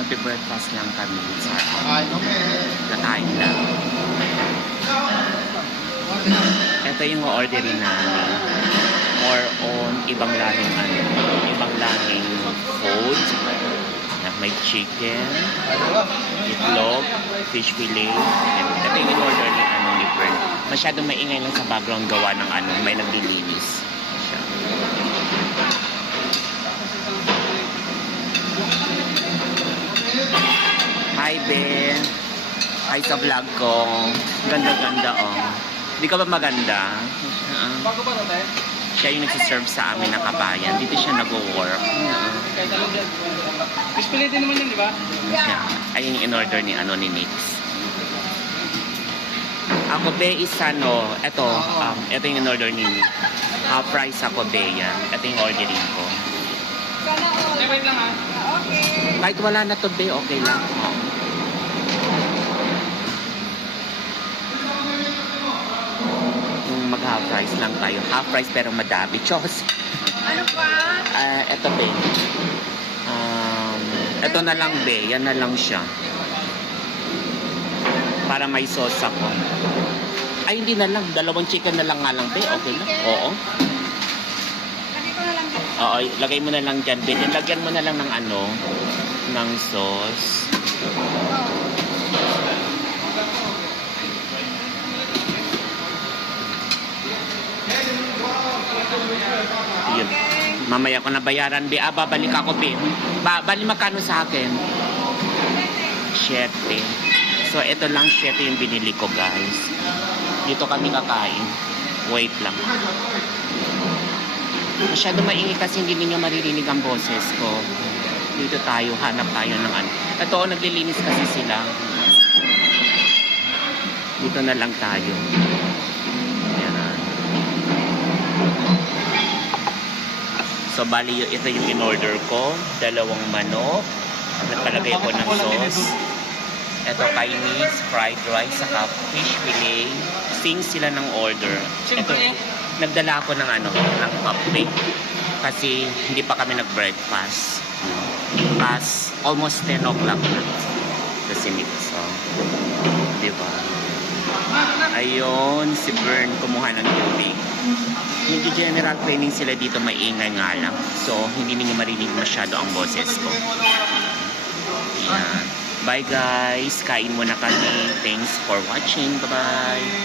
magbe-breakfast lang kami sa Ay, okay. kakain lang. Ito yung orderin namin. More on ibang lahing ano, ibang lahing food. Na may chicken, itlog, fish fillet. Ito yung in-order ni ano ni Fern. Masyadong maingay lang sa background gawa ng ano, may naglilinis. Hi, Be. Hi sa vlog ko. Ganda-ganda, oh. Di ka ba maganda? Bago pa tayo? siya yung nagsiserve sa amin na kabayan. Dito siya nag-work. Display din naman yan, di ba? siya. Ayun yung in-order ni, ano, ni Nix. Ako, Be, is ano, eto, um, eto yung in-order ni Nix. Half price ako, Be, yan. Ito yung ordering ko. Sana all. Wait lang ha. Okay. Kahit wala na to, Be, okay lang. Oh. Price lang tayo. Half price pero madami. Chos. Ano pa? Ah, eto, Be. Um, eto na lang, Be. Yan na lang siya. Para may sauce ako. Ay, hindi na lang. Dalawang chicken na lang nga lang, Be. Okay. Oo. Na dito. Oo, lagay mo na lang dyan, Be. Lagyan mo na lang ng ano, ng sauce. Yun. Mamaya ko na bayaran, Be. Ah, babalik ako, Be. Ba bali magkano sa akin? 7. So, ito lang 7 yung binili ko, guys. Dito kami kakain. Wait lang. Masyado maingay kasi hindi ninyo maririnig ang boses ko. Dito tayo, hanap tayo ng ano. Ito, oh, naglilinis kasi sila. Dito na lang tayo. So, bali, ito yung in-order ko. Dalawang manok. Nagpalagay ko ng sauce. Ito, Chinese fried rice, saka fish fillet. Sing sila ng order. Ito, nagdala ako ng ano, ng cupcake. Kasi hindi pa kami nag-breakfast. Pas, almost 10 o'clock na. Kasi mix, so. Di ba? Ayun, si Bern kumuha ng tubig. Medyo general training sila dito, maingay nga lang. So, hindi ninyo marinig masyado ang boses ko. Yan. Bye guys, kain muna kami. Thanks for watching. Bye-bye.